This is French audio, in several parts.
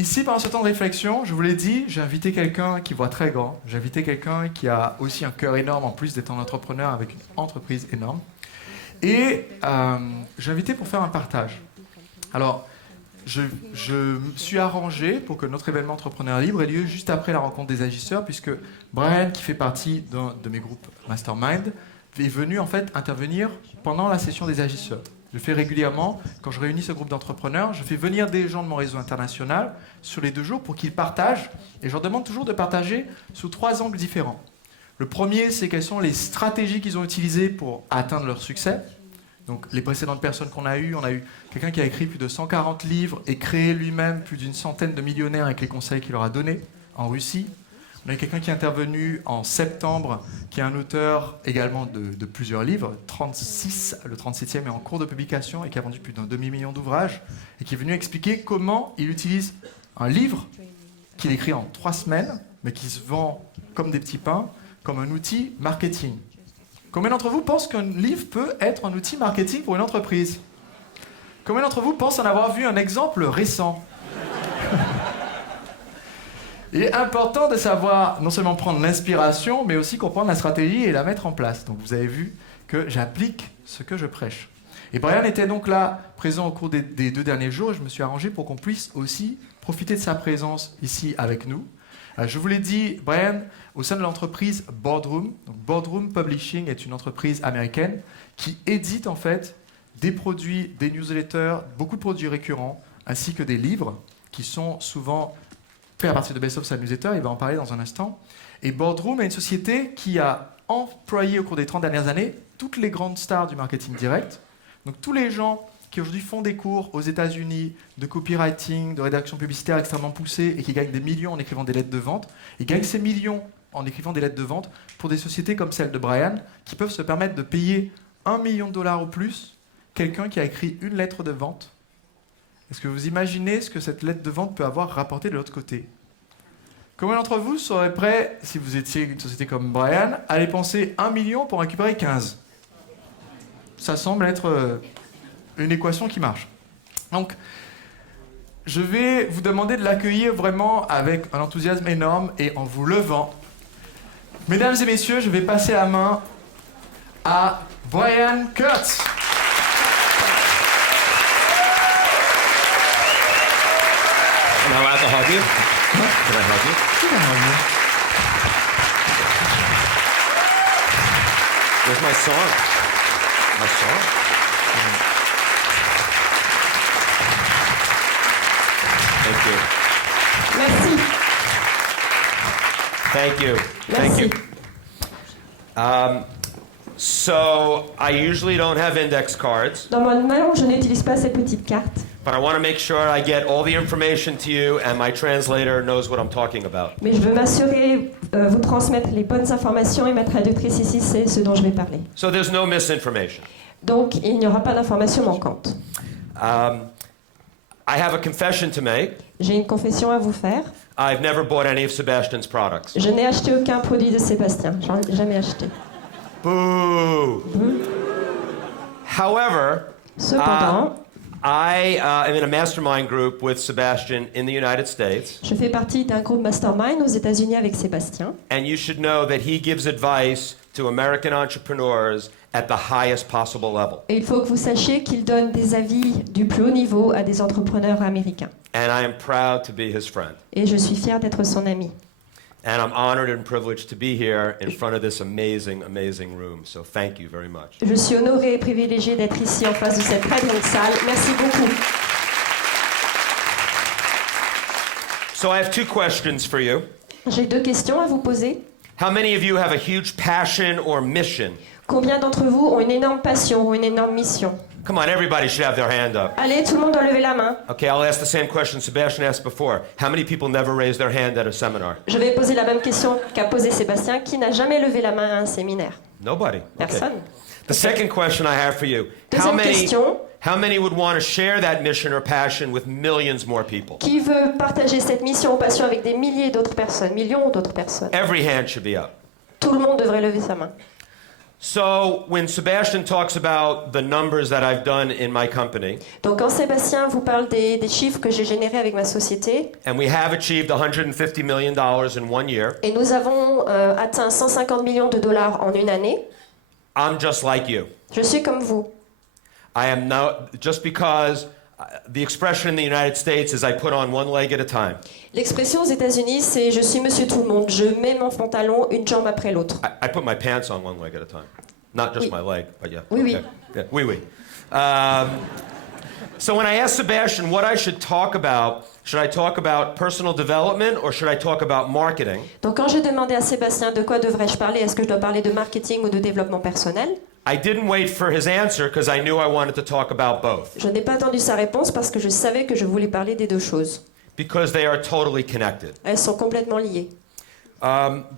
ici, pendant ce temps de réflexion, je vous l'ai dit, j'ai invité quelqu'un qui voit très grand. J'ai invité quelqu'un qui a aussi un cœur énorme, en plus d'être un entrepreneur avec une entreprise énorme. Et j'ai invité pour faire un partage. Alors, je me suis arrangé pour que notre événement Entrepreneur Libre ait lieu juste après la rencontre des agisseurs, puisque Brian, qui fait partie d'un de mes groupes Mastermind, est venu en fait intervenir pendant la session des agisseurs. Je fais régulièrement, quand je réunis ce groupe d'entrepreneurs, je fais venir des gens de mon réseau international sur les 2 jours pour qu'ils partagent, et je leur demande toujours de partager sous 3 angles différents. Le premier, c'est quelles sont les stratégies qu'ils ont utilisées pour atteindre leur succès. Donc, les précédentes personnes qu'on a eues, on a eu quelqu'un qui a écrit plus de 140 livres et créé lui-même plus d'une centaine de millionnaires avec les conseils qu'il leur a donnés en Russie. On a eu quelqu'un qui est intervenu en septembre, qui est un auteur également de plusieurs livres, 36, le 37e est en cours de publication et qui a vendu plus d'un demi-million d'ouvrages, et qui est venu expliquer comment il utilise un livre qu'il écrit en 3 semaines, mais qui se vend comme des petits pains, comme un outil marketing. Combien d'entre vous pensent qu'un livre peut être un outil marketing pour une entreprise? Combien d'entre vous pensent en avoir vu un exemple récent? Il est important de savoir non seulement prendre l'inspiration, mais aussi comprendre la stratégie et la mettre en place. Donc vous avez vu que j'applique ce que je prêche. Et Brian était donc là, présent au cours des 2 derniers jours, et je me suis arrangé pour qu'on puisse aussi profiter de sa présence ici avec nous. Je vous l'ai dit, Brian, au sein de l'entreprise Boardroom, donc Boardroom Publishing est une entreprise américaine qui édite en fait des produits, des newsletters, beaucoup de produits récurrents, ainsi que des livres qui sont souvent faits à partir de Best of sa newsletter, il va en parler dans un instant. Et Boardroom est une société qui a employé au cours des 30 dernières années toutes les grandes stars du marketing direct. Donc tous les gens qui aujourd'hui font des cours aux États-Unis de copywriting, de rédaction publicitaire extrêmement poussée et qui gagnent des millions en écrivant des lettres de vente, et gagnent ces millions en écrivant des lettres de vente pour des sociétés comme celle de Brian, qui peuvent se permettre de payer $1 million ou plus quelqu'un qui a écrit une lettre de vente. Est-ce que vous imaginez ce que cette lettre de vente peut avoir rapporté de l'autre côté? Combien d'entre vous seraient prêts, si vous étiez une société comme Brian, à dépenser 1 million pour récupérer 15? Ça semble être une équation qui marche. Donc, je vais vous demander de l'accueillir vraiment avec un enthousiasme énorme et en vous levant. Mesdames et messieurs, je vais passer la main à Brian Kurtz. Am I allowed to hug you? Can I hug you? Where's my song? My song? Thank you. Merci. Thank you. Merci. Thank you. So I usually don't have index cards, Normalement, je n'utilise pas ces petites cartes, but I want to make sure I get all the information to you and my translator knows what I'm talking about. mais je veux m'assurer, vous transmettre les bonnes informations et ma traductrice ici sait ce dont je vais parler. So there's no misinformation. Donc, il n'y aura pas d'informations manquantes. I have a confession to make. J'ai une confession à vous faire. I've never bought any of Sebastian's products. Je n'ai acheté aucun produit de Sébastien. J'en ai jamais acheté. Boo! However, Cependant, I am in a mastermind group with Sebastian in the United States, je fais partie d'un groupe mastermind aux États-Unis avec Sébastien. and you should know that he gives advice to American entrepreneurs at the highest possible level. Et il faut que vous sachiez qu'il donne des avis du plus haut niveau à des entrepreneurs américains. And I am proud to be his friend. Et je suis fière d'être son ami. And I'm honored and privileged to be here in front of this amazing, amazing room. So thank you very much. Je suis honorée et privilégiée d'être ici en face de cette très grande salle. Merci beaucoup. So I have 2 questions for you. J'ai 2 questions à vous poser. How many of you have a huge passion or mission? Combien d'entre vous ont une énorme passion ou une énorme mission? Come on, everybody should have their hand up. Allez, tout le monde doit lever la main. Okay, I'll ask the same question Sebastian asked before. How many people never raise their hand at a seminar? Je vais poser la même question qu'a posée Sébastien. Qui n'a jamais levé la main à un séminaire? Nobody. Okay. Personne. The second question I have for you. Deuxième question. How many would want to share that mission or passion with millions more people? Qui veut partager cette mission ou passion avec des milliers d'autres personnes, millions d'autres personnes? Every hand should be up. Tout le monde devrait lever sa main. So when Sebastian talks about the numbers that I've done in my company, Donc quand Sébastien vous parle des chiffres que j'ai générés avec ma société, and we have achieved $150 million in 1 year, et nous avons atteint 150 millions de dollars en une année, I'm just like you. je suis comme vous. I am now, just because the expression in the United States is I put on one leg at a time. L'expression aux États-Unis, c'est je suis monsieur tout le monde, je mets mon pantalon une jambe après l'autre. I put my pants on one leg at a time. Not just Oui. my leg, but yeah. Oui, oui. okay. Yeah, oui, oui. So when I asked Sebastian what I should I talk about personal development or should I talk about marketing? Donc quand j'ai demandé à Sébastien de quoi devrais-je parler, est-ce que je dois parler de marketing ou de développement personnel, I didn't wait for his answer because I knew I wanted to talk about both je n'ai pas attendu sa réponse parce que je savais que je voulais parler des deux choses. because they are totally connected. Elles sont complètement liées.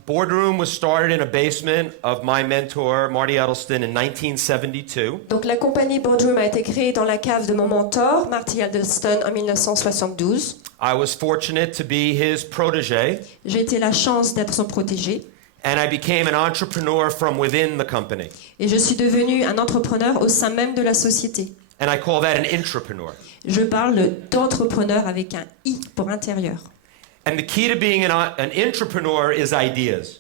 Boardroom was started in a basement of my mentor, Marty Edelston, in 1972. Donc la compagnie Boardroom a été créée dans la cave de mon mentor, Marty Edelston, en 1972. I was fortunate to be his protege, J'ai été la chance d'être son protégé and I became an entrepreneur from within the company. et je suis devenu un entrepreneur au sein même de la société. And I call that an intrapreneur. Je parle d'entrepreneur avec un I pour intérieur. And the key to being an intrapreneur is ideas.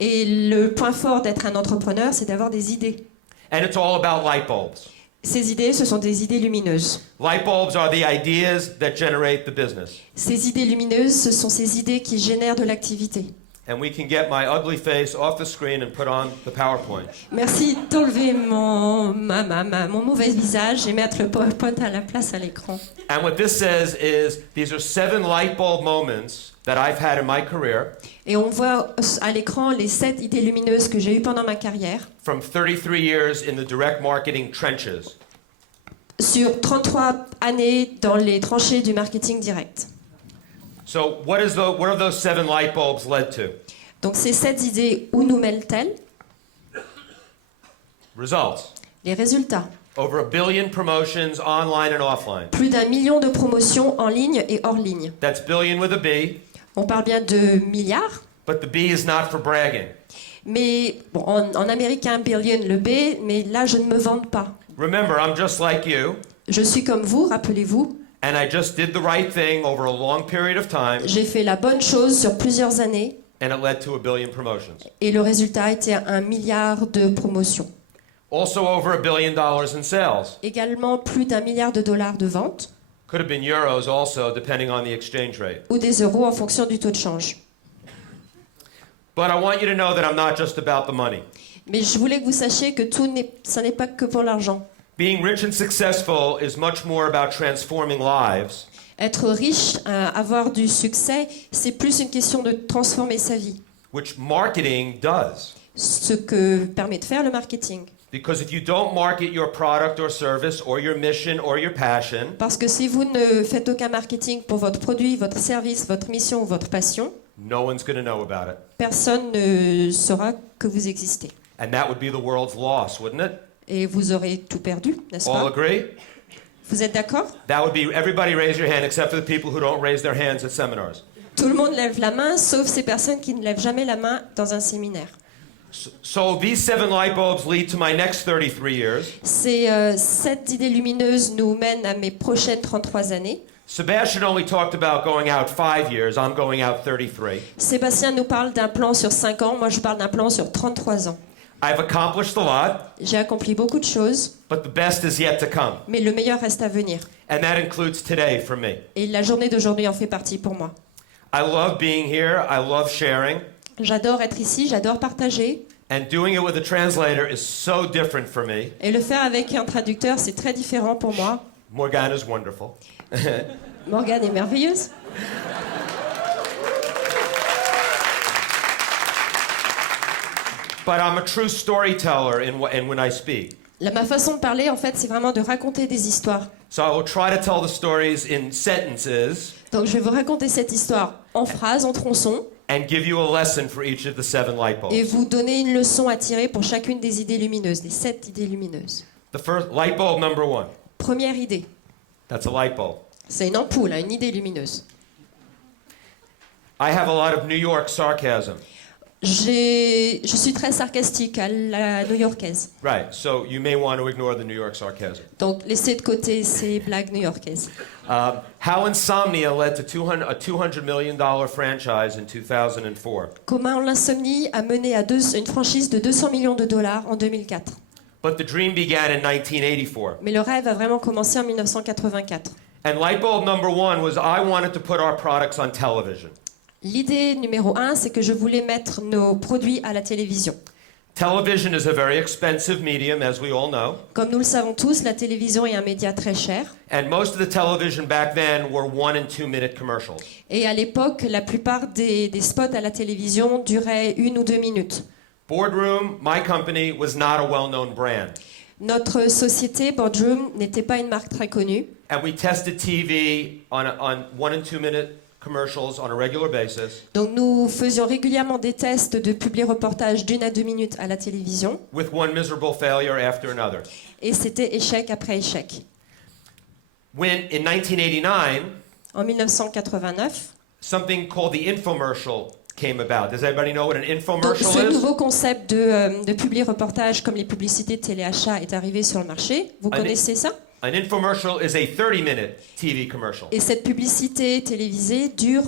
Et le point fort d'être un entrepreneur, c'est d'avoir des idées. And it's all about light bulbs. Ces idées, ce sont des idées lumineuses. Light bulbs are the ideas that generate the business. Ces idées lumineuses, ce sont ces idées qui génèrent de l'activité. And we can get my ugly face off the screen and put on the PowerPoint. Merci d'enlever mon mauvais visage et mettre le PowerPoint à la place à l'écran. And what this says is these are 7 light bulb moments that I've had in my career Et on voit à l'écran les 7 idées lumineuses que j'ai eues pendant ma carrière from 33 years in the direct marketing trenches. sur 33 années dans les tranchées du marketing direct. So what have those 7 light bulbs led to? Donc ces 7 idées, où nous mènent-elles? Results. Les résultats. Over 1 billion promotions online and offline. Plus d'1 million de promotions en ligne et hors ligne. That's billion with a B, On parle bien de milliards, but the B is not for bragging. mais bon, en américain, billion, le B, mais là, je ne me vante pas. Remember, I'm just like you, Je suis comme vous, rappelez-vous, and I just did the right thing over a long period of time, j'ai fait la bonne chose sur plusieurs années, and it led to 1 billion promotions. et le résultat était 1 milliard de promotions. Also over $1 billion in sales. Également plus d'1 milliard de dollars de ventes, Could have been euros also, depending on the exchange rate. ou des euros en fonction du taux de change. But I want you to know that I'm not just about the money. Mais je voulais que vous sachiez que ça n'est pas que pour l'argent. Being rich and successful is much more about transforming lives Être riche, avoir du succès, c'est plus une question de transformer sa vie. which marketing does. Ce que permet de faire le marketing. Because if you don't market your product or service or your mission or your passion, Parce que si vous ne faites aucun marketing pour votre produit, votre service, votre mission ou votre passion, no one's going to know about it. personne ne saura que vous existez. And that would be the world's loss, wouldn't it? Et vous aurez tout perdu, n'est-ce All pas? agree? Vous êtes d'accord? That would be everybody raise your hand except for the people who don't raise their hands at seminars. Tout le monde lève la main, sauf ces personnes qui ne lèvent jamais la main dans un séminaire. So these 7 light bulbs lead to my next 33 years. Ces 7 idées lumineuses nous mènent à mes prochaines 33 années. Sebastian only talked about going out 5 years. I'm going out 33. Sébastien nous parle d'un plan sur 5 ans, moi je parle d'un plan sur 33 ans. I've accomplished a lot, J'ai accompli beaucoup de choses, but the best is yet to come. mais le meilleur reste à venir. And that includes today for me. Et la journée d'aujourd'hui en fait partie pour moi. I love being here. I love sharing. J'adore être ici, j'adore partager. And doing it with a translator is so different for me. Et le faire avec un traducteur, c'est très différent pour moi. Morgana's wonderful. Morgane est merveilleuse. But I'm a true storyteller and when I speak. Ma façon de parler, en fait, c'est vraiment de raconter des histoires. So I will try to tell the stories in sentences Donc je vais vous raconter cette histoire en phrases, en tronçons, and give you a lesson for each of the 7 light et bulbs. vous donner une leçon à tirer pour chacune des idées lumineuses, les 7 idées lumineuses. The first light bulb number 1. Première idée, That's a light bulb. c'est une ampoule, hein, une idée lumineuse. I have a lot of New York sarcasm. Je suis très sarcastique à la new-yorkaise. Right, so you may want to ignore the New York sarcasm. Donc laissez de côté ces blagues new-yorkaises. How Insomnia led to a $200 million franchise in 2004. Comment l'insomnie a mené à une franchise de 200 millions de dollars en 2004. But the dream began in 1984. Mais le rêve a vraiment commencé en 1984. And light bulb number one was I wanted to put our products on television. L'idée numéro 1, c'est que je voulais mettre nos produits à la télévision. Television is a very expensive medium, as we all know. Comme nous le savons tous, la télévision est un média très cher. And most of the television back then were 1 and 2 minute commercials. Et à l'époque, la plupart des spots à la télévision duraient 1 ou 2 minutes. Boardroom, my company, was not a well-known brand. Notre société, Boardroom, n'était pas une marque très connue. And we tested TV on 1 and 2 minute commercials on a regular basis Donc nous faisions régulièrement des tests de publi-reportages d'1 à 2 minutes à la télévision. with one miserable failure after another. Et c'était échec après échec. When, in 1989, En 1989, something called the infomercial came about. Does everybody know what an donc infomercial ce is? nouveau concept de publi-reportage comme les publicités de téléachat est arrivé sur le marché. Vous connaissez ça? An infomercial is a 30-minute TV commercial. Et cette publicité télévisée dure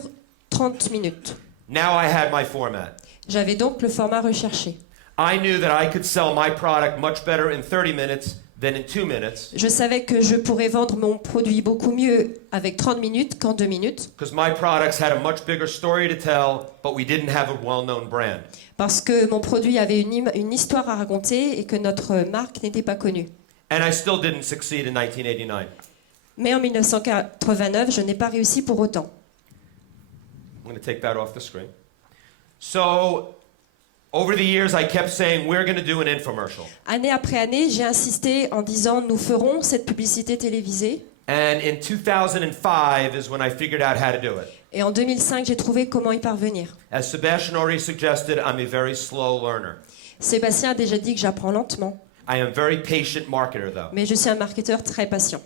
30 minutes. Now I had my format. J'avais donc le format recherché. I knew that I could sell my product much better in 30 minutes than in 2 minutes Je savais que je pourrais vendre mon produit beaucoup mieux avec 30 minutes qu'en 2 minutes, because my products had a much bigger story to tell, but we didn't have a well-known brand. parce que mon produit avait une histoire à raconter et que notre marque n'était pas connue. And I still didn't succeed in 1989. Mais en 1989, je n'ai pas réussi pour autant. I'm going to take that off the screen. So, over the years, I kept saying, we're going to do an infomercial. Année après année, j'ai insisté en disant nous ferons cette publicité télévisée. And in 2005 is when I figured out how to do it. Et en 2005, j'ai trouvé comment y parvenir. As Sebastian already suggested, I'm a very slow learner. Sébastien a déjà dit que j'apprends lentement, I am a very patient marketer, though. mais je suis un marketeur très patient.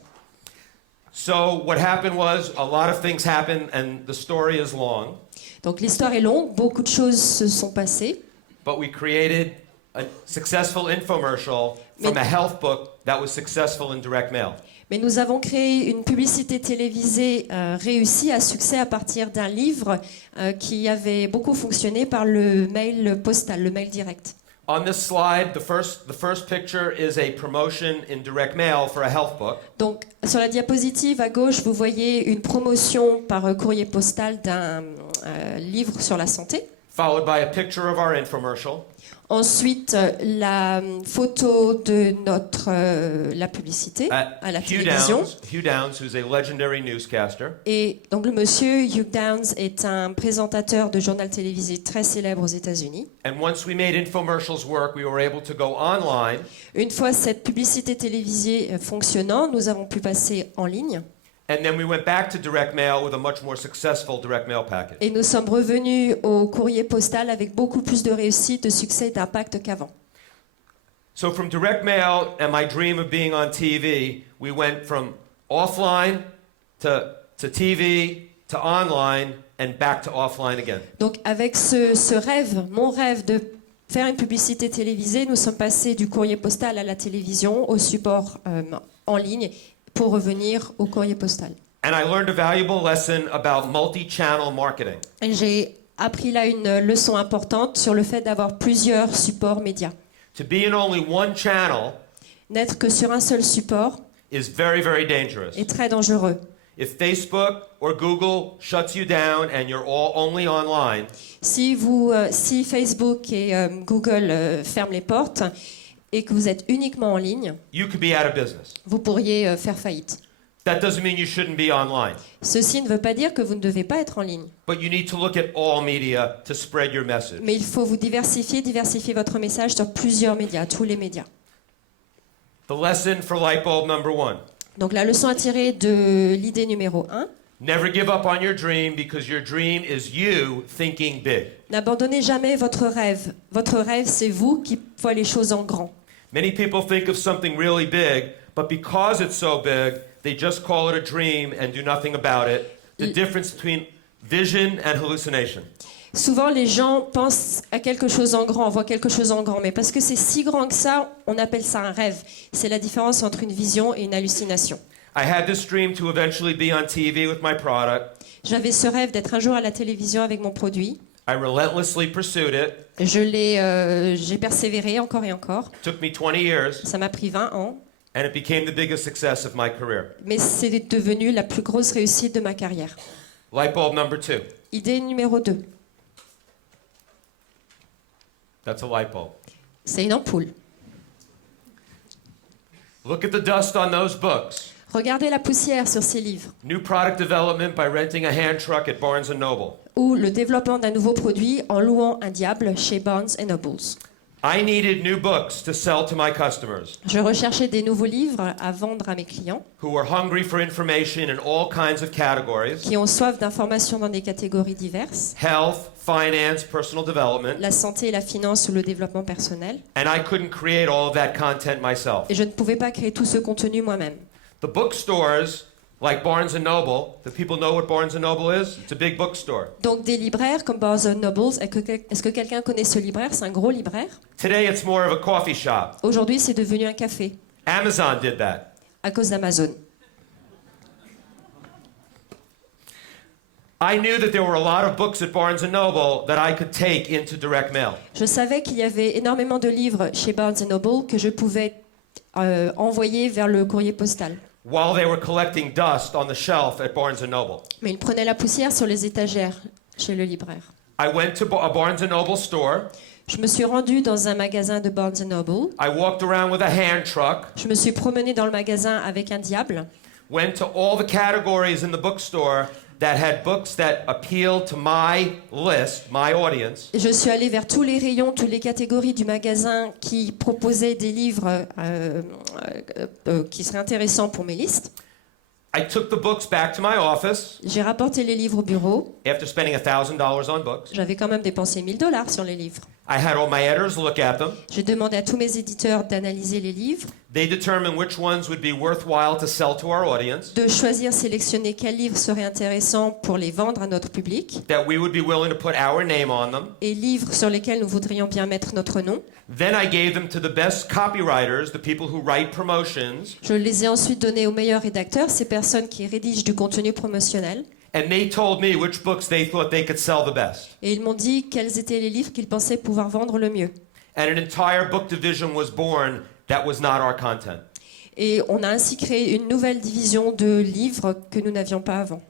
So what happened was a lot of things happened, and the story is long. Donc l'histoire est longue, beaucoup de choses se sont passées, But we created a successful infomercial from a health book that was successful in direct mail. mais nous avons créé une publicité télévisée réussie à succès à partir d'un livre qui avait beaucoup fonctionné par le mail postal, le mail direct. On this slide, the first picture is a promotion in direct mail for a health book. Donc sur la diapositive à gauche, vous voyez une promotion par courrier postal d'un livre sur la santé. Followed by a picture of our infomercial. Ensuite, la photo de la publicité à la télévision. Hugh Downs, who's a legendary newscaster. Et donc le monsieur Hugh Downs est un présentateur de journal télévisé très célèbre aux États-Unis. And once we made infomercials work, we were able to go online. Une fois cette publicité télévisée fonctionnant, nous avons pu passer en ligne. And then we went back to direct mail with a much more successful direct mail package. Et nous sommes revenus au courrier postal avec beaucoup plus de réussite, de succès et d'impact qu'avant. So from direct mail and my dream of being on TV, we went from offline to TV to online and back to offline again. Donc avec ce rêve, mon rêve de faire une publicité télévisée, nous sommes passés du courrier postal à la télévision, au support en ligne, pour revenir au courrier postal. And I learned a valuable lesson about multi-channel marketing. Et j'ai appris là une leçon importante sur le fait d'avoir plusieurs supports médias. To be in only one channel N'être que sur un seul support is very, very dangerous. est très dangereux. If Facebook or Google shuts you down and you're all only online, Si Facebook et Google ferment les portes et que vous êtes uniquement en ligne, you could be out of business. vous pourriez faire faillite. That doesn't mean you shouldn't be online, Ceci ne veut pas dire que vous ne devez pas être en ligne. but you need to look at all media to spread your message. Mais il faut vous diversifier votre message sur plusieurs médias, tous les médias. The lesson for light bulb number one. Donc la leçon à tirer de l'idée numéro 1, Never give up on your dream because your dream is you thinking big. n'abandonnez jamais votre rêve. Votre rêve, c'est vous qui voyez les choses en grand. Many people think of something really big, but because it's so big, they just call it a dream and do nothing about it. The difference between vision and hallucination. Souvent, les gens pensent à quelque chose en grand, voient quelque chose en grand, mais parce que c'est si grand que ça, on appelle ça un rêve. C'est la différence entre une vision et une hallucination. I had this dream to eventually be on TV with my product. J'avais ce rêve d'être un jour à la télévision avec mon produit. I relentlessly pursued it. J'ai persévéré encore et encore. It took me 20 years, Ça m'a pris 20 ans, and it became the biggest success of my career. mais c'est devenu la plus grosse réussite de ma carrière. Light bulb number 2. Idée numéro 2, That's a light bulb. c'est une ampoule. Look at the dust on those books. Regardez la poussière sur ces livres, New product development by renting a hand truck at Barnes & Noble. ou le développement d'un nouveau produit en louant un diable chez Barnes & Noble. I needed new books to sell to my customers Je recherchais des nouveaux livres à vendre à mes clients who were hungry for information in all kinds of categories: qui ont soif d'informations dans des catégories diverses, health, finance, personal development, la santé, la finance ou le développement personnel. and I couldn't create all of that content myself. Et je ne pouvais pas créer tout ce contenu moi-même. The bookstores like Barnes & Noble, do people know what Barnes & Noble is? It's a big bookstore. Donc des libraires comme Barnes & Noble, est-ce que quelqu'un connaît ce libraire? C'est un gros libraire. Today it's more of a coffee shop. Aujourd'hui, c'est devenu un café Amazon did that. à cause d'Amazon. I knew that there were a lot of books at Barnes & Noble that I could take into direct mail. Je savais qu'il y avait énormément de livres chez Barnes & Noble que je pouvais envoyer vers le courrier postal. While they were collecting dust on the shelf at Barnes & Noble. Mais ils prenaient la poussière sur les étagères chez le libraire. I went to a Barnes & Noble store. Je me suis rendue dans un magasin de Barnes & Noble. I walked around with a hand truck, Je me suis promenée dans le magasin avec un diable. went to all the categories in the bookstore that had books that appealed to my list, my audience. Je suis allée vers tous les rayons, toutes les catégories du magasin qui proposaient des livres qui seraient intéressants pour mes listes. I took the books back to my office J'ai rapporté les livres au bureau. after spending $1,000 on books. J'avais quand même dépensé $1,000 sur les livres. I had all my editors look at them. J'ai demandé à tous mes éditeurs d'analyser les livres, They determined which ones would be worthwhile to sell to our audience, de choisir, sélectionner quels livres seraient intéressants pour les vendre à notre public, that we would be willing to put our name on them. et livres sur lesquels nous voudrions bien mettre notre nom. Then I gave them to the best copywriters, the people who write promotions, Je les ai ensuite donnés aux meilleurs rédacteurs, ces personnes qui rédigent du contenu promotionnel, and they told me which books they thought they could sell the best. et ils m'ont dit quels étaient les livres qu'ils pensaient pouvoir vendre le mieux. And an entire book division was born that was not our content. Et on a ainsi créé une nouvelle division de livres que nous n'avions pas avant.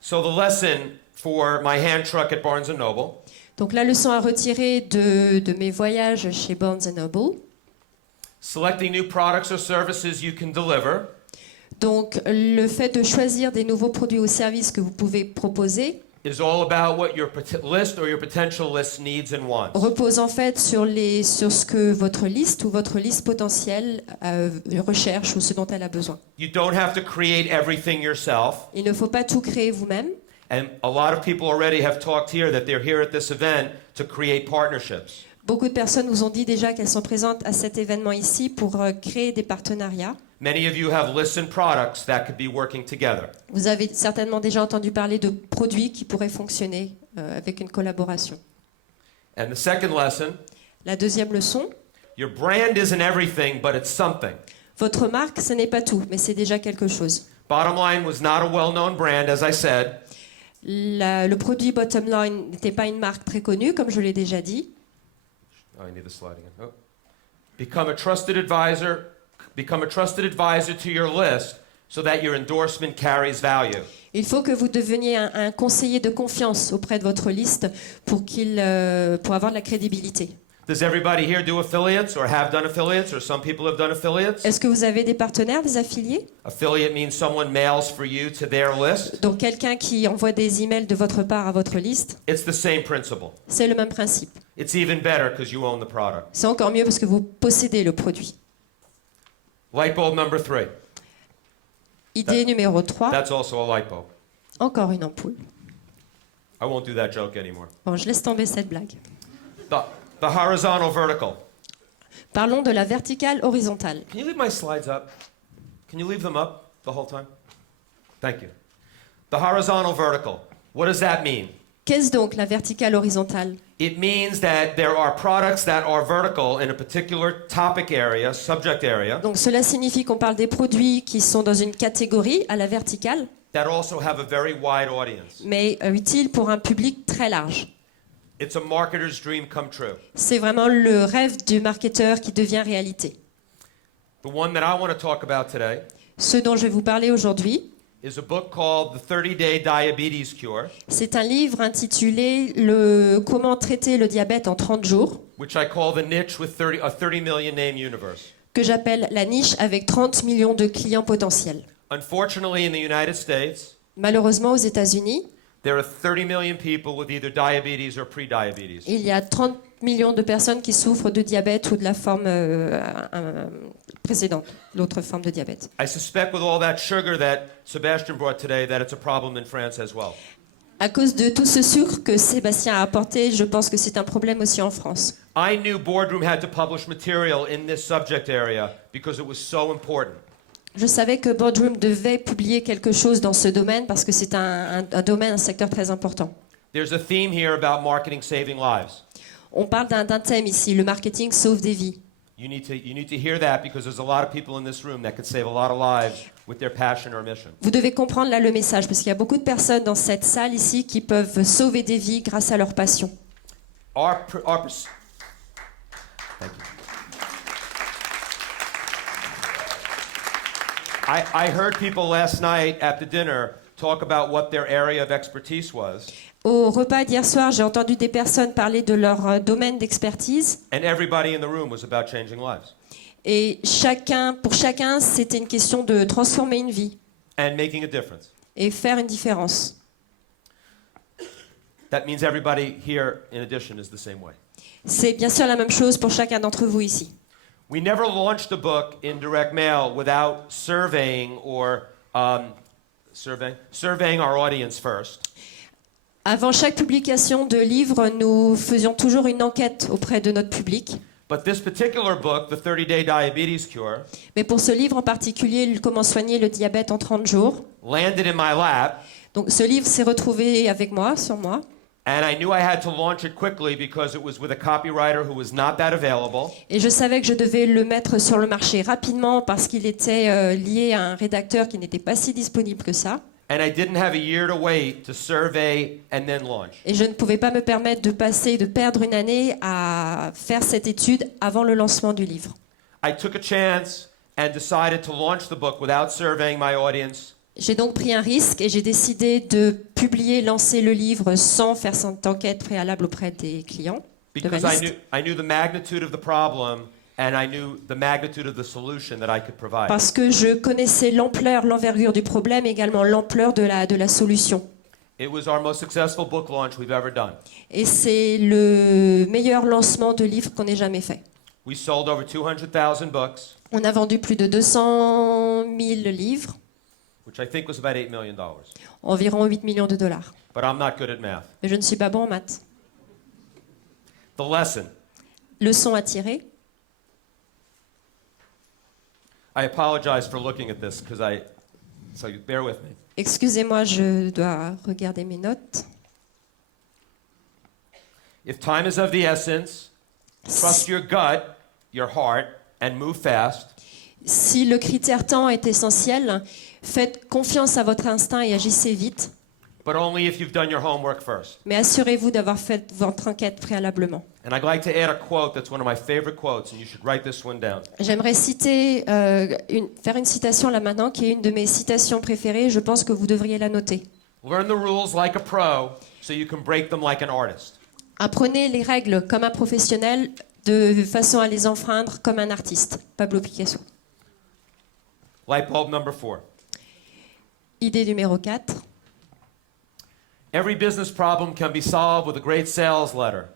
So the lesson for my hand truck at Barnes & Noble: Donc la leçon à retirer de mes voyages chez Barnes & Noble, selecting new products or services you can deliver donc le fait de choisir des nouveaux produits ou services que vous pouvez proposer, is all about what your list or your potential list needs and wants. repose en fait sur ce que votre liste ou votre liste potentielle recherche ou ce dont elle a besoin. You don't have to create everything yourself. Il ne faut pas tout créer vous-même. And a lot of people already have talked here that they're here at this event to create partnerships. Beaucoup de personnes nous ont dit déjà qu'elles sont présentes à cet événement ici pour créer des partenariats. Many of you have lists and products that could be working together. Vous avez certainement déjà entendu parler de produits qui pourraient fonctionner avec une collaboration. And the second lesson, La deuxième leçon, your brand isn't everything, but it's something. votre marque, ce n'est pas tout, mais c'est déjà quelque chose. Bottom Line was not a well-known brand, as I said. Le produit Bottom Line n'était pas une marque très connue, comme je l'ai déjà dit. Oh, I need the slide again. Oh. Become a trusted advisor to your list so that your endorsement carries value. Il faut que vous deveniez un conseiller de confiance auprès de votre liste pour avoir de la crédibilité. Does everybody here do affiliates or have done affiliates, or some people have done affiliates? Est-ce que vous avez des partenaires, des affiliés? Affiliate means someone mails for you to their list. Donc quelqu'un qui envoie des emails de votre part à votre liste. It's the same principle. C'est le même principe. It's even better because you own the product. C'est encore mieux parce que vous possédez le produit. Light bulb number 3. Idée numéro 3, That's also a light bulb. encore une ampoule. I won't do that joke anymore. Bon, je laisse tomber cette blague. The horizontal vertical. Parlons de la verticale horizontale. Can you leave my slides up? Can you leave them up the whole time? Thank you. The horizontal vertical. What does that mean? Qu'est-ce donc la verticale horizontale? It means that there are products that are vertical in a particular topic area, subject area, Donc cela signifie qu'on parle des produits qui sont dans une catégorie à la verticale, that also have a very wide audience. mais utiles pour un public très large. It's a marketer's dream come true. C'est vraiment le rêve du marketeur qui devient réalité. The one that I want to talk about today Ce dont je vais vous parler aujourd'hui, is a book called The 30-Day Diabetes Cure, c'est un livre intitulé Comment traiter le diabète en 30 jours, which I call the niche with a 30 million name universe. que j'appelle la niche avec 30 millions de clients potentiels. Unfortunately, in the United States, Malheureusement, aux États-Unis, there are 30 million people with either diabetes or pre-diabetes. il y a 30 millions de personnes qui souffrent de diabète ou de la forme précédente, l'autre forme de diabète. I suspect with all that sugar that Sebastian brought today that it's a problem in France as well. À cause de tout ce sucre que Sébastien a apporté, je pense que c'est un problème aussi en France. I knew Boardroom had to publish material in this subject area because it was so important. Je savais que Boardroom devait publier quelque chose dans ce domaine parce que c'est un domaine, un secteur très important. There's a theme here about marketing saving lives. On parle d'un thème ici, le marketing sauve des vies. You need to hear that because there's a lot of people in this room that could save a lot of lives with their passion or mission. Vous devez comprendre là le message parce qu'il y a beaucoup de personnes dans cette salle ici qui peuvent sauver des vies grâce à leur passion. Thank you. I heard people last night at the dinner talk about what their area of expertise was. Au repas d'hier soir, j'ai entendu des personnes parler de leur domaine d'expertise And everybody in the room was about changing lives et pour chacun, c'était une question de transformer une vie and making a difference. et faire une différence. That means everybody here, in addition, is the same way. C'est bien sûr la même chose pour chacun d'entre vous ici. We never launched a book in direct mail without surveying or surveying our audience first. Avant chaque publication de livre, nous faisions toujours une enquête auprès de notre public. But this particular book, The 30-Day Diabetes Cure, Mais pour ce livre en particulier, Comment soigner le diabète en 30 jours, landed in my lap, donc ce livre s'est retrouvé avec moi, sur moi. and I knew I had to launch it quickly because it was with a copywriter who was not that available. Et je savais que je devais le mettre sur le marché rapidement parce qu'il était lié à un rédacteur qui n'était pas si disponible que ça. And I didn't have a year to wait to survey and then launch. Et je ne pouvais pas me permettre de perdre une année à faire cette étude avant le lancement du livre. I took a chance and decided to launch the book without surveying my audience. J'ai donc pris un risque et j'ai décidé de lancer le livre sans faire cette enquête préalable auprès des clients. De ma Because liste. I knew the magnitude of the problem and I knew the magnitude of the solution that I could provide. Parce que je connaissais l'envergure du problème et également l'ampleur de la solution. It was our most successful book launch we've ever done. Et c'est le meilleur lancement de livre qu'on ait jamais fait. We sold over 200,000 books, On a vendu plus de 200 000 livres, which I think was about $8 million. environ 8 millions de dollars. But I'm not good at math. Mais je ne suis pas bon en maths. The lesson. Leçon à tirer. I apologize for looking at this so you bear with me. Excusez-moi, je dois regarder mes notes. If time is of the essence, trust your gut, your heart, and move fast. Si le critère temps est essentiel, faites confiance à votre instinct et agissez vite. But only if you've done your homework first. Mais assurez-vous d'avoir fait votre enquête préalablement. And I'd like to add a quote that's one of my favorite quotes, and you should write this one down. J'aimerais faire une citation là maintenant, qui est une de mes citations préférées. Je pense que vous devriez la noter. Learn the rules like a pro so you can break them like an artist. Apprenez les règles comme un professionnel de façon à les enfreindre comme un artiste. Pablo Picasso. Light bulb number 4. Idée numéro 4. Every business problem can be solved with a great sales letter.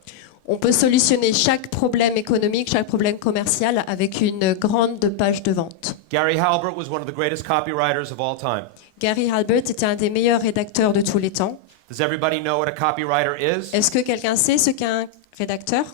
On peut solutionner chaque problème économique, chaque problème commercial avec une grande page de vente. Gary Halbert was one of the greatest copywriters of all time. Gary Halbert était un des meilleurs rédacteurs de tous les temps. Does everybody know what a copywriter is? Est-ce que quelqu'un sait ce qu'est un rédacteur?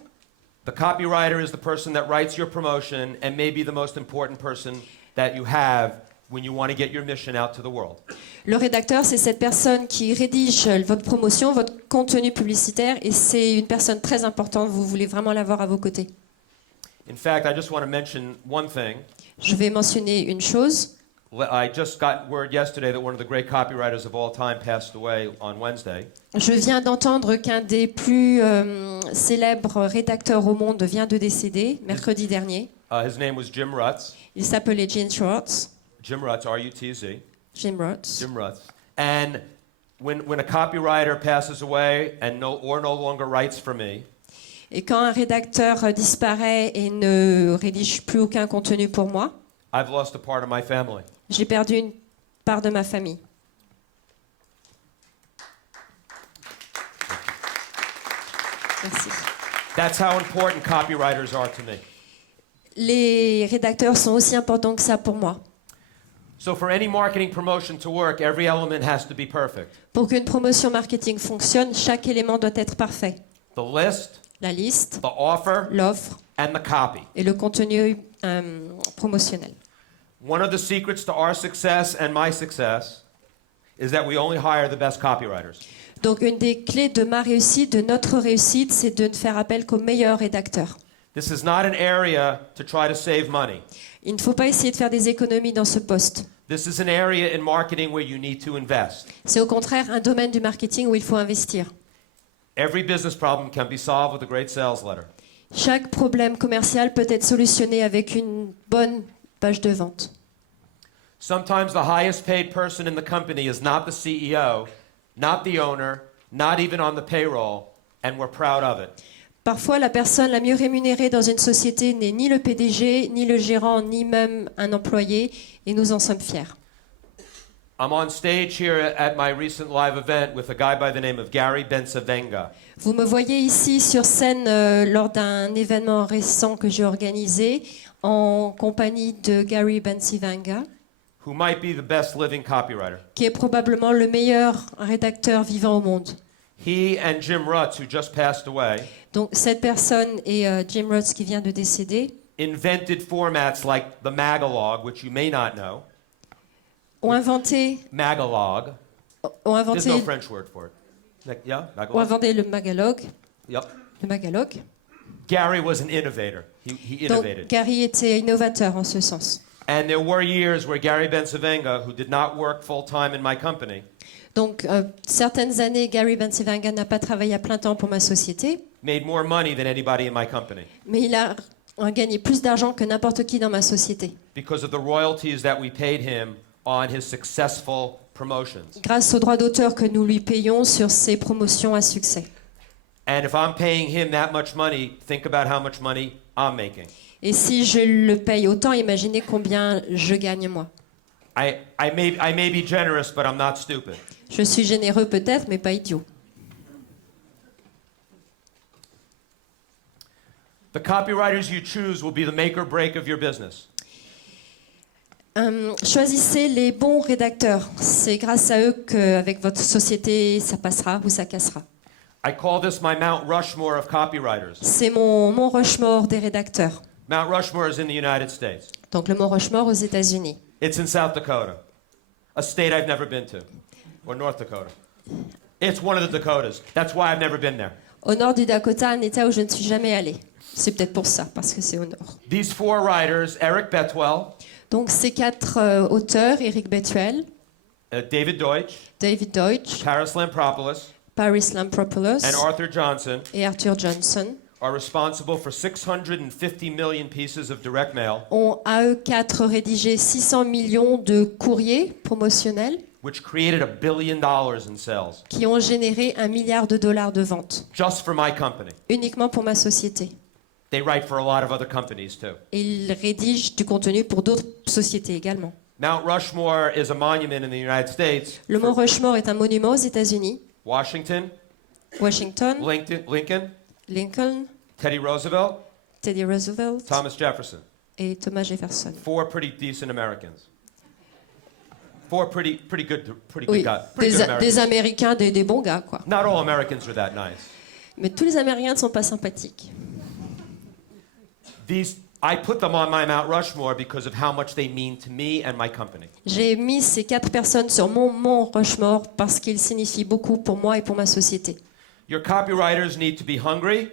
The copywriter is the person that writes your promotion and maybe the most important person that you have when you want to get your mission out to the world. Le rédacteur, c'est cette personne qui rédige votre promotion, votre contenu publicitaire, et c'est une personne très importante. Vous voulez vraiment l'avoir à vos côtés. In fact, I just want to mention one thing. Je vais mentionner une chose. I just got word yesterday that one of the great copywriters of all time passed away on Wednesday. Je viens d'entendre qu'un des plus célèbres rédacteurs au monde vient de décéder mercredi dernier. His name was Jim Rutz. Il s'appelait Jim Rutz. Jim Rutz, R-U-T-Z. Jim Rutz. Jim Rutz. And when a copywriter passes away and no longer writes for me, Et quand un rédacteur disparaît et ne rédige plus aucun contenu pour moi, I've lost a part of my family. j'ai perdu une part de ma famille. Merci. That's how important copywriters are to me. Les rédacteurs sont aussi importants que ça pour moi. So for any marketing promotion to work, every element has to be perfect. Pour qu'une promotion marketing fonctionne, chaque élément doit être parfait. The list, La liste, the offer, l'offre and the copy. et le contenu promotionnel. One of the secrets to our success and my success is that we only hire the best copywriters. Donc une des clés de ma réussite, de notre réussite, c'est de ne faire appel qu'aux meilleurs rédacteurs. This is not an area to try to save money. Il ne faut pas essayer de faire des économies dans ce poste. This is an area in marketing where you need to invest. C'est au contraire un domaine du marketing où il faut investir. Every business problem can be solved with a great sales letter. Chaque problème commercial peut être solutionné avec une bonne page de vente. Sometimes the highest paid person in the company is not the CEO, not the owner, not even on the payroll, and we're proud of it. Parfois, la personne la mieux rémunérée dans une société n'est ni le PDG, ni le gérant, ni même un employé, et nous en sommes fiers. I'm on stage here at my recent live event with a guy by the name of Gary Bensavenga. Vous me voyez ici sur scène lors d'un événement récent que j'ai organisé en compagnie de Gary Bensavenga, Who might be the best living copywriter. qui est probablement le meilleur rédacteur vivant au monde. He and Jim Rutz, who just passed away, Donc cette personne et Jim Rutz qui vient de décéder invented formats like the Magalog, which you may not know. ont inventé, Magalog. ont There's inventé, no French word for it. Yeah, ont Magalog. inventé le Magalog. Yep. Le Magalog. Gary was an innovator. He Donc innovated. Gary était innovateur en ce sens. And there were years where Gary Bensavenga, who did not work full time in my company, Donc certaines années, Gary Bensavenga n'a pas travaillé à plein temps pour ma société, made more money than anybody in my company mais il a gagné plus d'argent que n'importe qui dans ma société, because of the royalties that we paid him on his successful promotions. grâce aux droits d'auteur que nous lui payons sur ses promotions à succès. And if I'm paying him that much money, think about how much money I'm making. Et si je le paye autant, imaginez combien je gagne moi. I may be generous, but I'm not stupid. Je suis généreux peut-être, mais pas idiot. The copywriters you choose will be the make or break of your business. Choisissez les bons rédacteurs. C'est grâce à eux qu'avec votre société, ça passera ou ça cassera. I call this my Mount Rushmore of copywriters. C'est mon Mont Rushmore des rédacteurs. Mount Rushmore is in the United States. Donc le Mont Rushmore aux États-Unis. It's in South Dakota, a state I've never been to, or North Dakota. It's one of the Dakotas. That's why I've never been there. Au nord du Dakota, un État où je ne suis jamais allée. C'est peut-être pour ça, parce que c'est au nord. These four writers, Eric Betwell, Donc ces quatre auteurs, Eric Bethuel, David Deutsch, David Deutsch, Paris Lampropoulos, Paris Lampropoulos and Arthur Johnson, et Arthur Johnson are responsible for 650 million pieces of direct mail, ont à eux quatre rédigé 600 millions de courriers promotionnels which created $1 billion in sales, qui ont généré $1 milliard de ventes, just for my company. uniquement pour ma société. They write for a lot of other companies too. Et ils rédigent du contenu pour d'autres sociétés également. Mount Rushmore is a monument in the United States. Le Mont Rushmore est un monument aux États-Unis. Washington, Washington, Lincoln, Lincoln, Teddy Roosevelt, Teddy Roosevelt Thomas Jefferson. et Thomas Jefferson. Four pretty decent Americans. Four pretty good Oui, guys. Pretty good des Americans. Américains, des bons gars, quoi. Not all Americans are that nice. Mais tous les Américains ne sont pas sympathiques. These I put them on my Mount Rushmore because of how much they mean to me and my company. J'ai mis ces 4 personnes sur mon mont Rushmore parce qu'ils signifient beaucoup pour moi et pour ma société. Your copywriters need to be hungry.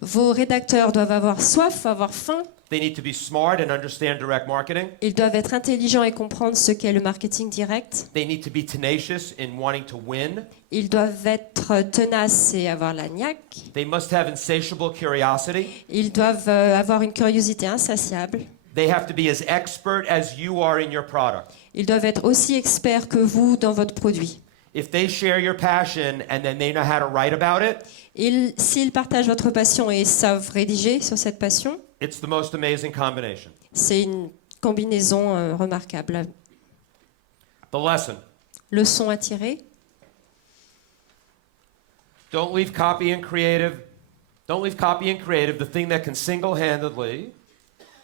Vos rédacteurs doivent avoir soif, avoir faim. They need to be smart and understand direct marketing. Ils doivent être intelligents et comprendre ce qu'est le marketing direct. They need to be tenacious in wanting to win. Ils doivent être tenaces et avoir la niaque. They must have insatiable curiosity. Ils doivent avoir une curiosité insatiable. They have to be as expert as you are in your product. Ils doivent être aussi experts que vous dans votre produit. If they share your passion and then they know how to write about it, S'ils partagent votre passion et savent rédiger sur cette passion, it's the most amazing combination. c'est une combinaison remarquable. The lesson. Leçon à tirer. Don't leave copy and creative. Don't leave copy and creative, the thing that can single-handedly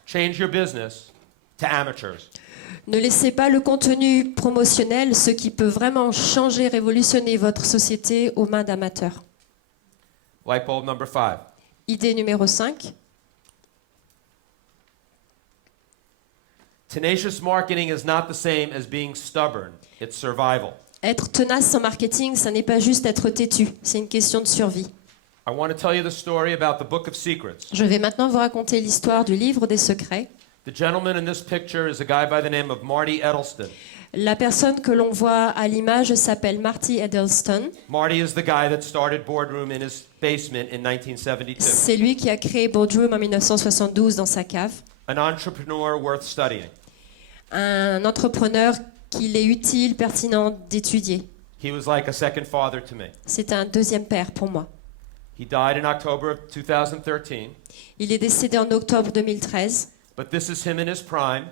change your business, to amateurs. Ne laissez pas le contenu promotionnel, ce qui peut vraiment changer, révolutionner votre société, aux mains d'amateurs. Light bulb number 5. Idée numéro 5. Tenacious marketing is not the same as being stubborn. It's survival. Être tenace en marketing, ça n'est pas juste être têtu, c'est une question de survie. I want to tell you the story about the Book of Secrets. Je vais maintenant vous raconter l'histoire du livre des secrets. The gentleman in this picture is a guy by the name of Marty Edelston. La personne que l'on voit à l'image s'appelle Marty Edelston. Marty is the guy that started Boardroom in his basement in 1972. C'est lui qui a créé Boardroom en 1972 dans sa cave. An entrepreneur worth studying. Un entrepreneur qu'il est utile, pertinent d'étudier. He was like a second father to me. C'est un deuxième père pour moi. He died in October of 2013, Il est décédé en octobre 2013. but this is him in his prime.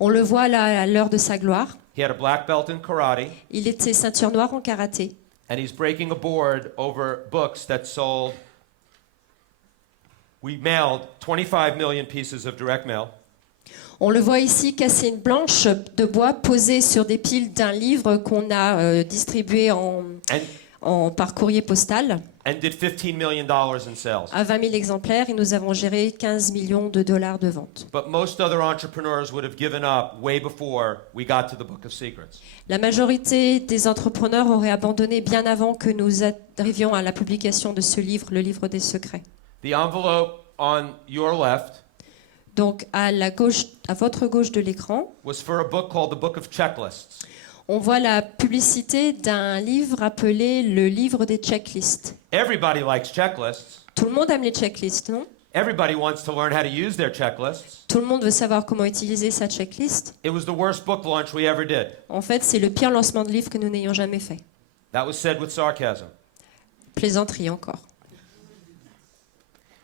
On le voit là à l'heure de sa gloire. He had a black belt in karate, Il était ceinture noire en karaté. and he's breaking a board over books that sold. We mailed 25 million pieces of direct mail. On le voit ici casser une planche de bois posée sur des piles d'un livre qu'on a distribué par courrier postal And did $15 million in sales. à 20 000 exemplaires et nous avons géré 15 millions de dollars de ventes. But most other entrepreneurs would have given up way before we got to the Book of Secrets. La majorité des entrepreneurs auraient abandonné bien avant que nous arrivions à la publication de ce livre, le livre des secrets. The envelope on your left Donc à votre gauche de l'écran, was for a book called the Book of Checklists. on voit la publicité d'un livre appelé le livre des checklists. Everybody likes checklists. Tout le monde aime les checklists, non? Everybody wants to learn how to use their checklists. Tout le monde veut savoir comment utiliser sa checklist. It was the worst book launch we ever did. En fait, c'est le pire lancement de livre que nous n'ayons jamais fait. That was said with sarcasm. Plaisanterie encore.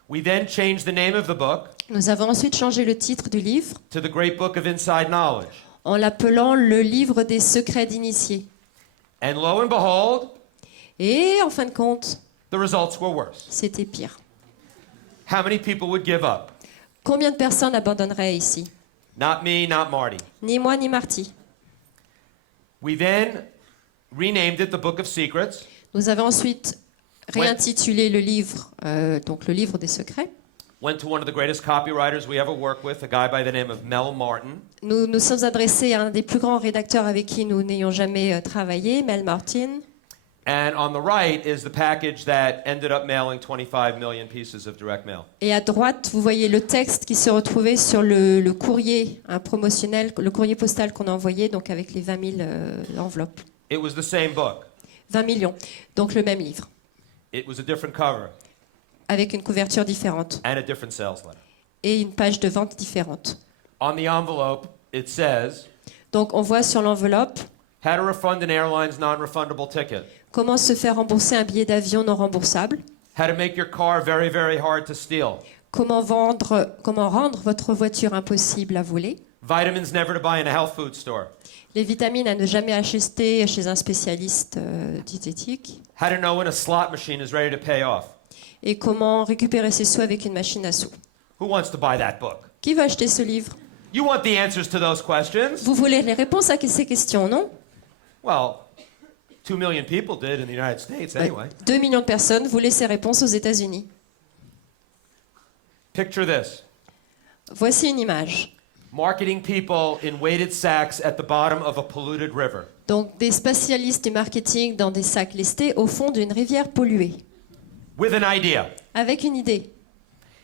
We then changed the name of the book Nous avons ensuite changé le titre du livre to the Great Book of Inside Knowledge. en l'appelant le livre des secrets d'initiés. And lo and behold, Et en fin de compte, the results were worse. c'était pire. How many people would give up? Combien de personnes abandonneraient ici? Not me, not Marty. Ni moi, ni Marty. We then renamed it the Book of Secrets. Nous avons ensuite réintitulé le livre, donc le livre des secrets. Went to one of the greatest copywriters we ever worked with, a guy by the name of Mel Martin. Nous nous sommes adressés à un des plus grands rédacteurs avec qui nous n'ayons jamais travaillé, Mel Martin. And on the right is the package that ended up mailing 25 million pieces of direct mail. Et à droite, vous voyez le texte qui se retrouvait sur le courrier promotionnel, le courrier postal qu'on a envoyé, donc avec les 20 000 enveloppes. It was the same book. 20 millions, donc le même livre, It was a different cover avec une couverture différente and a different sales letter. et une page de vente différente. On the envelope, it says, Donc on voit sur l'enveloppe how to refund an airline's non-refundable ticket. comment se faire rembourser un billet d'avion non remboursable, How to make your car very, very hard to steal. comment rendre votre voiture impossible à voler, Vitamins never to buy in a health food store. les vitamines à ne jamais acheter chez un spécialiste diététique, How to know when a slot machine is ready to pay off. et comment récupérer ses sous avec une machine à sous. Who wants to buy that book? Qui va acheter ce livre? You want the answers to those questions? Vous voulez les réponses à ces questions, non? Well, 2 million people did in the United States anyway. 2 millions de personnes voulaient ces réponses aux États-Unis. Picture this. Voici une image. Marketing people in weighted sacks at the bottom of a polluted river. Donc des spécialistes du marketing dans des sacs lestés au fond d'une rivière polluée, With an idea. avec une idée.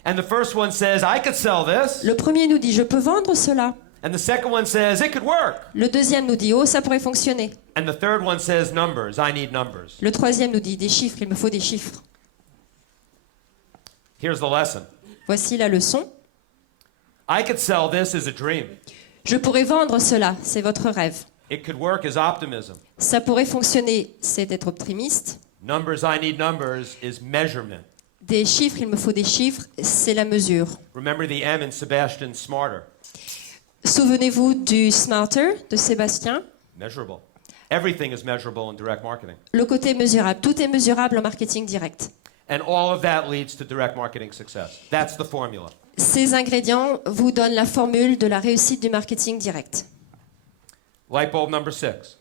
And the first one says, I could sell this. Le premier nous dit, je peux vendre cela. And the second one says, it could work. Le deuxième nous dit, oh, ça pourrait fonctionner. And the third one says, numbers. I need numbers. Le troisième nous dit, des chiffres, il me faut des chiffres. Here's the lesson. Voici la leçon. I could sell this as a dream. Je pourrais vendre cela, c'est votre rêve. It could work as optimism. Ça pourrait fonctionner, c'est d'être optimiste. Numbers, I need numbers is measurement. Des chiffres, il me faut des chiffres, c'est la mesure. Remember the M in Sebastian Smarter. Souvenez-vous du Smarter de Sébastien. Measurable. Everything is measurable in direct marketing. Le côté mesurable, tout est mesurable en marketing direct. And all of that leads to direct marketing success. That's the formula. Ces ingrédients vous donnent la formule de la réussite du marketing direct. Light bulb number 6.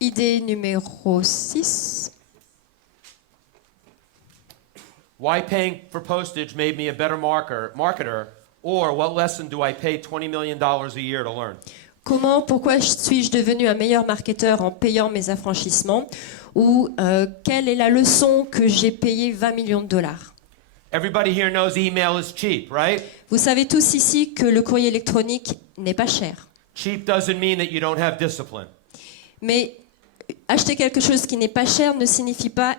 Idée numéro 6. Why paying for postage made me a better marketer, or what lesson do I pay $20 million a year to learn? Pourquoi suis-je devenu un meilleur marketeur en payant mes affranchissements? Ou quelle est la leçon que j'ai payé 20 millions de dollars? Everybody here knows email is cheap, right? Vous savez tous ici que le courrier électronique n'est pas cher. Cheap doesn't mean that you don't have discipline. Mais acheter quelque chose qui n'est pas cher ne signifie pas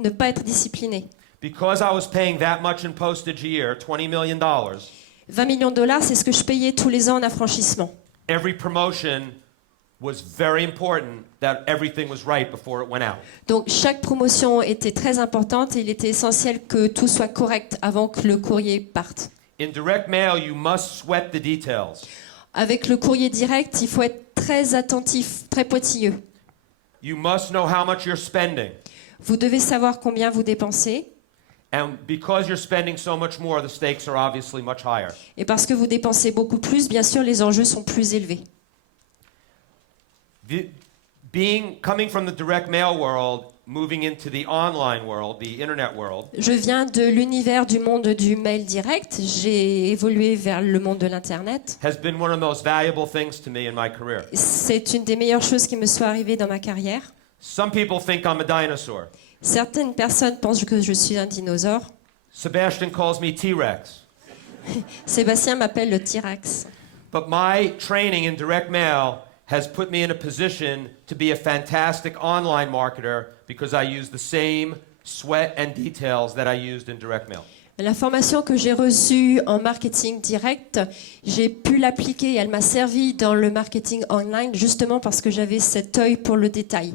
ne pas être discipliné. Because I was paying that much in postage a year, $20 million, 20 millions de dollars, c'est ce que je payais tous les ans en affranchissement. every promotion was very important that everything was right before it went out. Donc chaque promotion était très importante et il était essentiel que tout soit correct avant que le courrier parte. In direct mail, you must sweat the details. Avec le courrier direct, il faut être très attentif, très pointilleux. You must know how much you're spending. Vous devez savoir combien vous dépensez. And because you're spending so much more, the stakes are obviously much higher. Et parce que vous dépensez beaucoup plus, bien sûr, les enjeux sont plus élevés. Coming from the direct mail world, moving into the online world, the internet world, Je viens de l'univers du monde du mail direct. J'ai évolué vers le monde de l'Internet. has been one of the most valuable things to me in my career. C'est une des meilleures choses qui me soit arrivée dans ma carrière. Some people think I'm a dinosaur. Certaines personnes pensent que je suis un dinosaure. Sebastian calls me T-Rex. Sébastien m'appelle le T-Rex. But my training in direct mail has put me in a position to be a fantastic online marketer because I use the same sweat and details that I used in direct mail. La formation que j'ai reçue en marketing direct, j'ai pu l'appliquer et elle m'a servi dans le marketing online justement parce que j'avais cet œil pour le détail.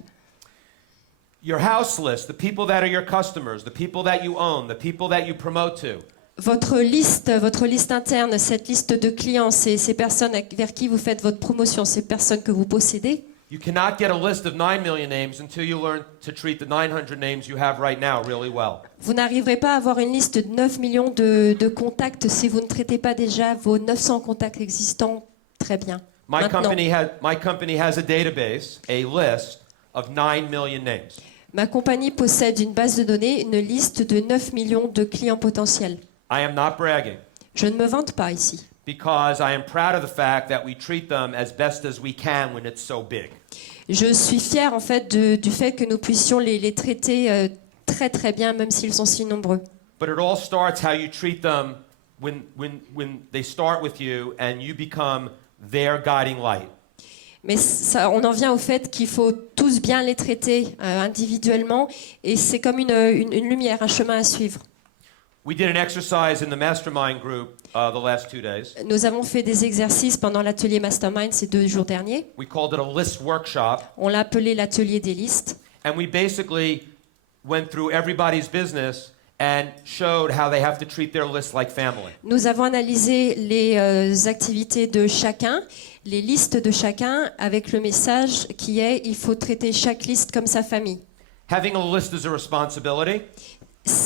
Your house list, the people that are your customers, the people that you own, the people that you promote to. Votre liste interne, cette liste de clients, ces personnes vers qui vous faites votre promotion, ces personnes que vous possédez. You cannot get a list of 9 million names until you learn to treat the 900 names you have right now really well. Vous n'arriverez pas à avoir une liste de 9 millions de contacts si vous ne traitez pas déjà vos 900 contacts existants très bien. My Maintenant. company has a database, a list of 9 million names. Ma compagnie possède une base de données, une liste de 9 millions de clients potentiels. I am not bragging Je ne me vante pas ici. because I am proud of the fact that we treat them as best as we can when it's so big. Je suis fière en fait du fait que nous puissions les traiter très très bien, même s'ils sont si nombreux. But it all starts how you treat them when they start with you and you become their guiding light. Mais ça, on en vient au fait qu'il faut tous bien les traiter individuellement et c'est comme une lumière, un chemin à suivre. We did an exercise in the mastermind group the last 2 days. Nous avons fait des exercices pendant l'atelier Mastermind ces 2 jours derniers. We called it a list workshop, On l'a appelé l'atelier des listes. and we basically went through everybody's business and showed how they have to treat their list like family. Nous avons analysé les activités de chacun, les listes de chacun, avec le message qui est il faut traiter chaque liste comme sa famille. Having a list is a responsibility.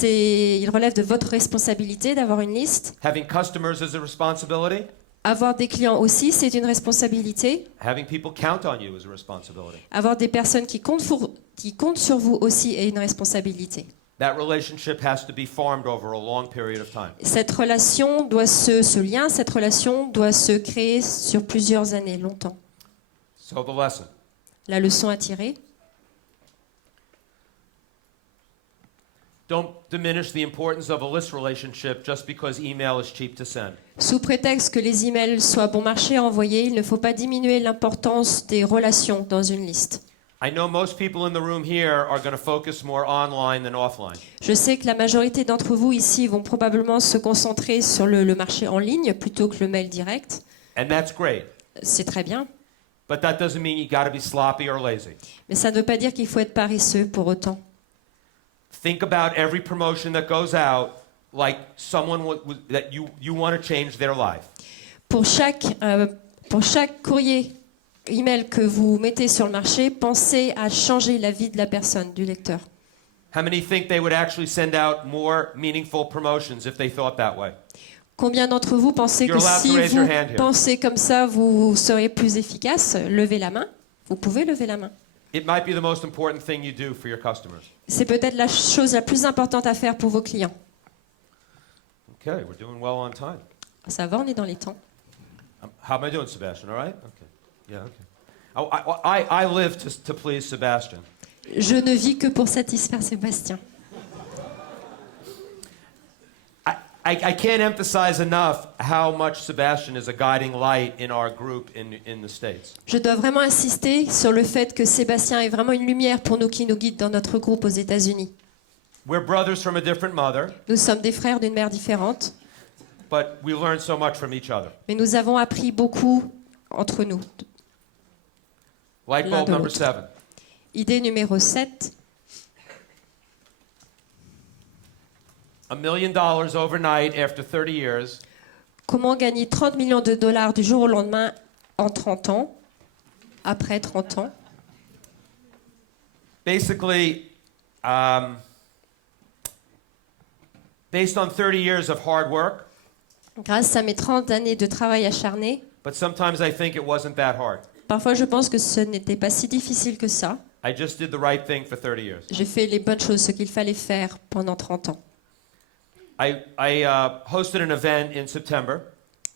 Il relève de votre responsabilité d'avoir une liste. Having customers is a responsibility. Avoir des clients aussi, c'est une responsabilité. Having people count on you is a responsibility. Avoir des personnes qui comptent sur vous aussi est une responsabilité. that relationship has to be formed over a long period of time. Cette relation doit ce lien, cette relation doit se créer sur plusieurs années, longtemps. So the lesson. La leçon à tirer, Don't diminish the importance of a list relationship just because email is cheap to send. sous prétexte que les emails soient bon marché à envoyer, il ne faut pas diminuer l'importance des relations dans une liste. I know most people in the room here are going to focus more online than offline. Je sais que la majorité d'entre vous ici vont probablement se concentrer sur le marché en ligne plutôt que le mail direct. And that's great. C'est très bien, But that doesn't mean you got to be sloppy or lazy. mais ça ne veut pas dire qu'il faut être paresseux pour autant. Think about every promotion that goes out like someone that you want to change their life. Pour chaque courrier, email que vous mettez sur le marché, pensez à changer la vie de la personne, du lecteur. How many think they would actually send out more meaningful promotions if they thought that way? Combien d'entre vous pensez que You're allowed si to raise vous your hand here. pensez comme ça, vous serez plus efficace? Levez la main. Vous pouvez lever la main. It might be the most important thing you do for your customers. C'est peut-être la chose la plus importante à faire pour vos clients. Okay, we're doing well on time. Ça va, on est dans les temps. How am I doing, Sebastian? All right? Okay. Yeah, okay. I live to please Sebastian. Je ne vis que pour satisfaire Sébastien. I can't emphasize enough how much Sebastian is a guiding light in our group in the States. Je dois vraiment insister sur le fait que Sébastien est vraiment une lumière pour nous qui nous guide dans notre groupe aux États-Unis. We're brothers from a different mother, Nous sommes des frères d'une mère différente, but we learn so much from each other. mais nous avons appris beaucoup entre nous. Light L'un bulb de number l'autre. 7. Idée numéro 7. $1 million overnight after 30 years Comment gagner 30 millions de dollars du jour au lendemain en 30 ans, après 30 ans? basically, based on 30 years of hard work, Grâce à mes 30 années de travail acharné, but sometimes I think it wasn't that hard. parfois je pense que ce n'était pas si difficile que ça. I just did the right thing for 30 years. J'ai fait les bonnes choses, ce qu'il fallait faire pendant 30 ans. I hosted an event in September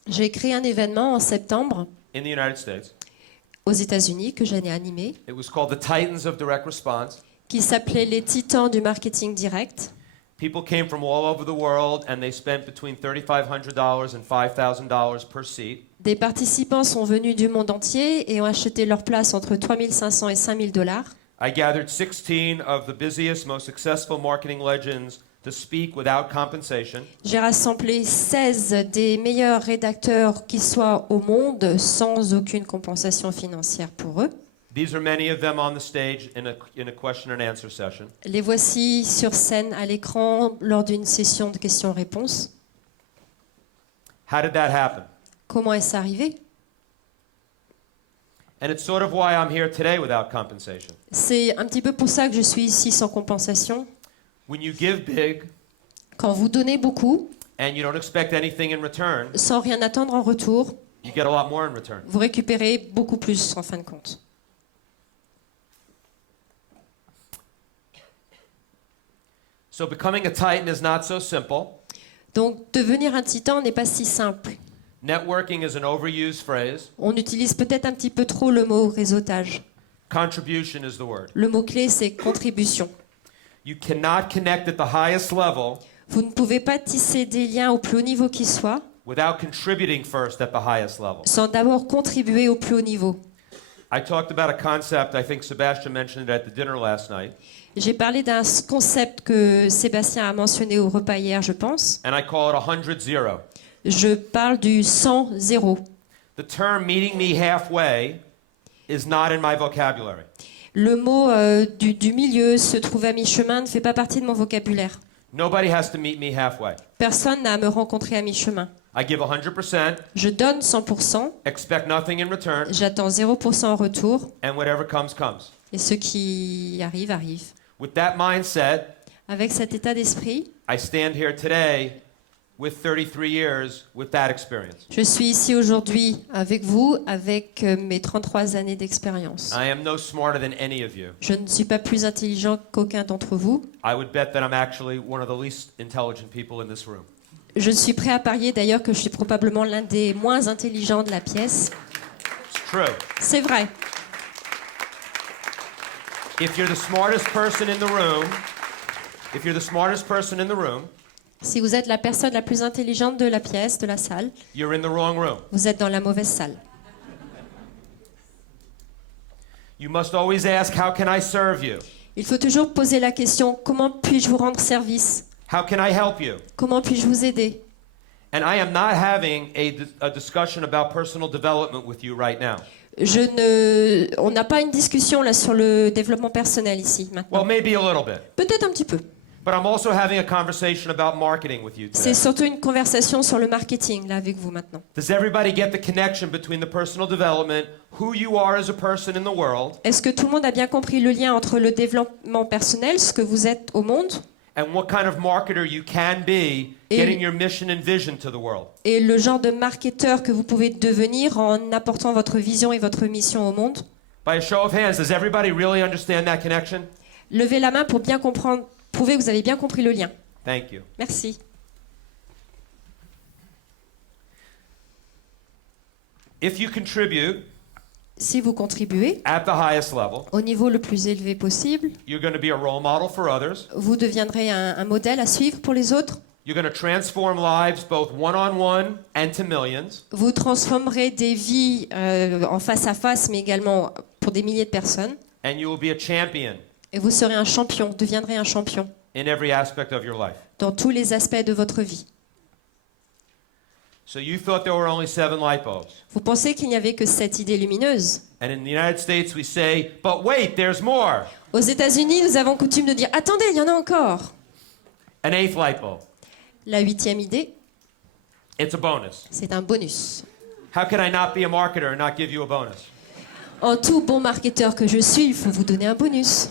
J'ai créé un événement en septembre in the United States. aux États-Unis que j'en ai animé, It was called the Titans of Direct Response. qui s'appelait les Titans du marketing direct. People came from all over the world and they spent between $3,500 and $5,000 per seat. Des participants sont venus du monde entier et ont acheté leur place entre 3 500 et 5 000 dollars. I gathered 16 of the busiest, most successful marketing legends to speak without compensation. J'ai rassemblé 16 des meilleurs rédacteurs qui soient au monde sans aucune compensation financière pour eux. These are many of them on the stage in a question and answer session. Les voici sur scène à l'écran lors d'une session de questions-réponses. How did that happen? Comment est-ce arrivé? And it's sort of why I'm here today without compensation. C'est un petit peu pour ça que je suis ici sans compensation. When you give big Quand vous donnez beaucoup, and you don't expect anything in return, sans rien attendre en retour, you get a lot more in return. vous récupérez beaucoup plus en fin de compte. So becoming a titan is not so simple. Donc devenir un titan n'est pas si simple. Networking is an overused phrase. On utilise peut-être un petit peu trop le mot réseautage. Contribution is the word. Le mot-clé, c'est contribution. You cannot connect at the highest level Vous ne pouvez pas tisser des liens au plus haut niveau qui soit without contributing first at the highest level. sans d'abord contribuer au plus haut niveau. I talked about a concept, I think Sebastian mentioned it at the dinner last night, J'ai parlé d'un concept que Sébastien a mentionné au repas hier, je pense. and I call it 100-0. Je parle du 100-0. The term meeting me halfway is not in my vocabulary. Le mot du milieu, se trouve à mi-chemin, ne fait pas partie de mon vocabulaire. Nobody has to meet me halfway. Personne n'a à me rencontrer à mi-chemin. I give 100%, Je donne 100%, expect nothing in return, j'attends 0% en retour, and whatever comes, comes. et ce qui arrive, arrive. With that mindset, Avec cet état d'esprit, I stand here today with 33 years with that experience. Je suis ici aujourd'hui avec vous, avec mes 33 années d'expérience. I am no smarter than any of you. Je ne suis pas plus intelligent qu'aucun d'entre vous. I would bet that I'm actually one of the least intelligent people in this room. Je suis prêt à parier d'ailleurs que je suis probablement l'un des moins intelligents de la pièce. It's true. C'est vrai. If you're the smartest person in the room, Si vous êtes la personne la plus intelligente de la pièce, de la salle, you're in the wrong room. vous êtes dans la mauvaise salle. You must always ask, how can I serve you? Il faut toujours poser la question, comment puis-je vous rendre service? How can I help you? Comment puis-je vous aider? And I am not having a discussion about personal development with you right now. On n'a pas une discussion là sur le développement personnel ici maintenant. Well, maybe a little bit. Peut-être un petit peu. But I'm also having a conversation about marketing with you C'est today. surtout une conversation sur le marketing là avec vous maintenant. Does everybody get the connection between the personal development, who you are as a person in the world, Est-ce que tout le monde a bien compris le lien entre le développement personnel, ce que vous êtes au monde, and what kind of marketer you can be Et- getting your mission and vision to the world? et le genre de marketeur que vous pouvez devenir en apportant votre vision et votre mission au monde? By a show of hands, does everybody really understand that connection? Levez la main pour bien comprendre, prouver que vous avez bien compris le lien. Thank you. Merci. If you contribute Si vous contribuez at the highest level, au niveau le plus élevé possible, you're going to be a role model for others. vous deviendrez un modèle à suivre pour les autres. You're going to transform lives both one-on-one and to millions. Vous transformerez des vies en face à face, mais également pour des milliers de personnes. And you will be a champion Et vous serez un champion, deviendrez un champion in every aspect of your life. dans tous les aspects de votre vie. So you thought there were only 7 light bulbs. Vous pensez qu'il n'y avait que 7 idées lumineuses. And in the United States we say, but wait, there's more. Aux États-Unis, nous avons coutume de dire « Attendez, il y en a encore !» An 8th light bulb. La 8e idée, It's a bonus. c'est un bonus. How can I not be a marketer and not give you a bonus? En tout bon marketeur que je suis, il faut vous donner un bonus.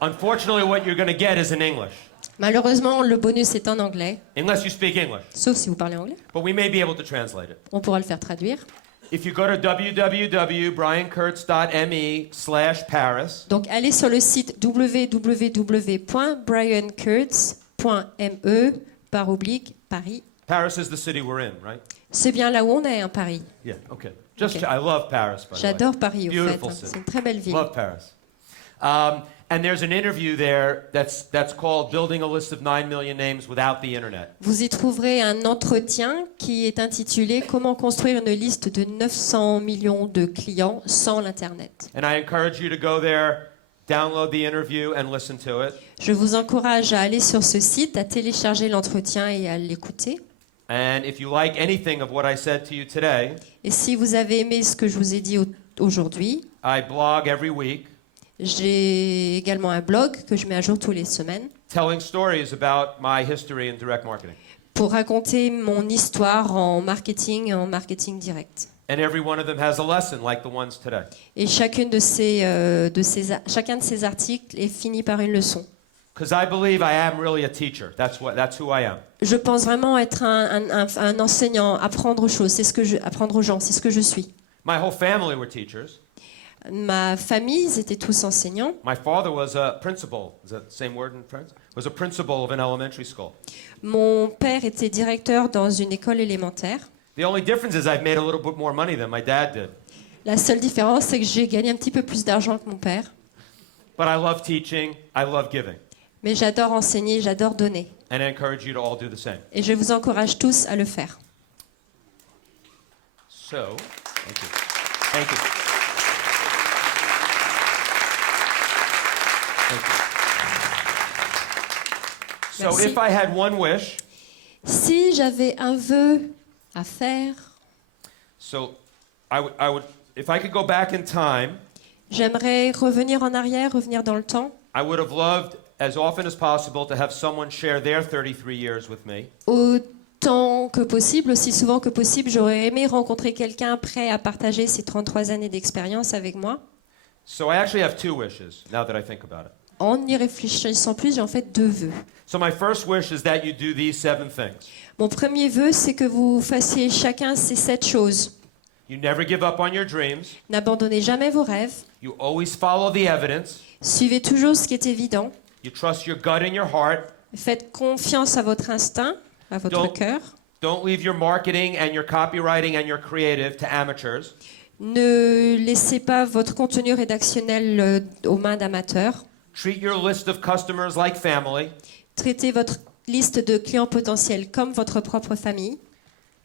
Unfortunately, what you're going to get is in English, Malheureusement, le bonus est en anglais, unless you speak English. sauf si vous parlez anglais. But we may be able to translate it. On pourra le faire traduire. If you go to www.briankurtz.me/Paris, Donc allez sur le site www.briankurtz.me/Paris. Paris is the city we're in, right? C'est bien là où on est, hein, Paris. Yeah, okay. Just Okay. I love Paris, by the way. J'adore Paris, au fait. Beautiful hein. city. C'est une très belle ville. Love Paris. And there's an interview there that's called Building a List of 9 Million Names Without the Internet. Vous y trouverez un entretien qui est intitulé « Comment construire une liste de 900 millions de clients sans l'Internet ». And I encourage you to go there, download the interview, and listen to it. Je vous encourage à aller sur ce site, à télécharger l'entretien et à l'écouter. And if you like anything of what I said to you today, Et si vous avez aimé ce que je vous ai dit aujourd'hui, I blog every week j'ai également un blog que je mets à jour toutes les semaines telling stories about my history in direct marketing. pour raconter mon histoire en marketing direct. And every one of them has a lesson like the ones today. Et chacun de ces articles est fini par une leçon. Because I believe I am really a teacher. That's who I am. Je pense vraiment être un enseignant, apprendre aux choses, apprendre aux gens, c'est ce que je suis. My whole family were teachers. Ma famille, ils étaient tous enseignants. My father was a principal. Is that the same word in French? Was a principal of an elementary school. Mon père était directeur dans une école élémentaire. The only difference is I've made a little bit more money than my dad did. La seule différence, c'est que j'ai gagné un petit peu plus d'argent que mon père. But I love teaching. I love giving. Mais j'adore enseigner, j'adore donner. And I encourage you to all do the same. Et je vous encourage tous à le faire. So, thank you. Thank you. Thank you. So Merci. if I had one wish, Si j'avais un vœu à faire, so I would, if I could go back in time, j'aimerais revenir en arrière, revenir dans le temps. I would have loved as often as possible to have someone share their 33 years with me. Autant que possible, aussi souvent que possible, j'aurais aimé rencontrer quelqu'un prêt à partager ses 33 années d'expérience avec moi. So I actually have 2 wishes now that I think about it. en y réfléchissant plus, j'ai en fait 2 vœux. So my first wish is that you do these 7 things. Mon premier vœu, c'est que vous fassiez chacun ces 7 choses. You never give up on your dreams. N'abandonnez jamais vos rêves. You always follow the evidence. Suivez toujours ce qui est évident. You trust your gut and your heart. Faites confiance à votre instinct, à votre Donc- cœur. Don't leave your marketing and your copywriting and your creative to amateurs. Ne laissez pas votre contenu rédactionnel aux mains d'amateurs. Treat your list of customers like family. Traitez votre liste de clients potentiels comme votre propre famille.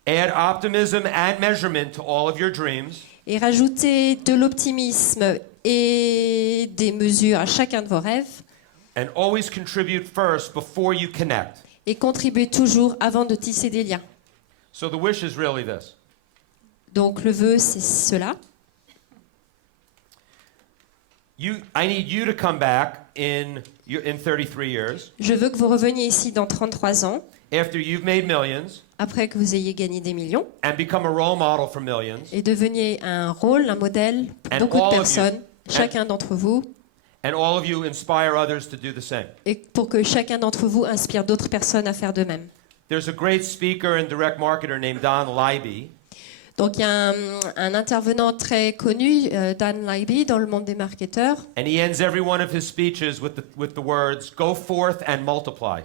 Add optimism and measurement to all of your dreams. Et rajoutez de l'optimisme et des mesures à chacun de vos rêves. And always contribute first before you connect. Et contribuez toujours avant de tisser des liens. So the wish is really this. Donc le vœu, c'est cela. I need you to come back in 33 years Je veux que vous reveniez ici dans 33 ans, after you've made millions après que vous ayez gagné des millions, and become a role model for millions. et deveniez un rôle, un modèle pour And beaucoup de all of you- personnes, chacun d'entre vous, And all of you inspire others to do the same. et pour que chacun d'entre vous inspire d'autres personnes à faire de même. There's a great speaker and direct marketer named Don Leiby. Donc il y a un intervenant très connu, Dan Leiby, dans le monde des marketeurs, And he ends every one of his speeches with the words, "Go forth and multiply."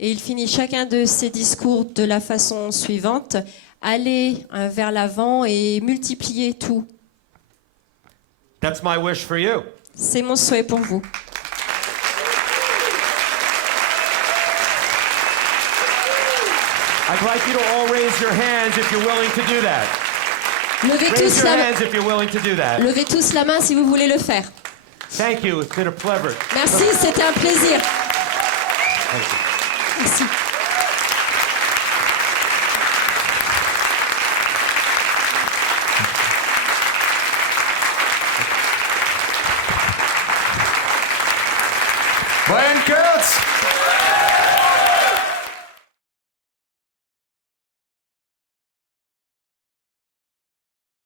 et il finit chacun de ses discours de la façon suivante: allez vers l'avant et multipliez tout. That's my wish for you. C'est mon souhait pour vous. I'd like you to all raise your hands if you're willing to do that. Levez Raise tous, your la... hands if you're willing to do that. Levez tous la main si vous voulez le faire. Thank you. It's been a pleasure. Merci, c'était un plaisir. Thank you. Merci. Brian Kurtz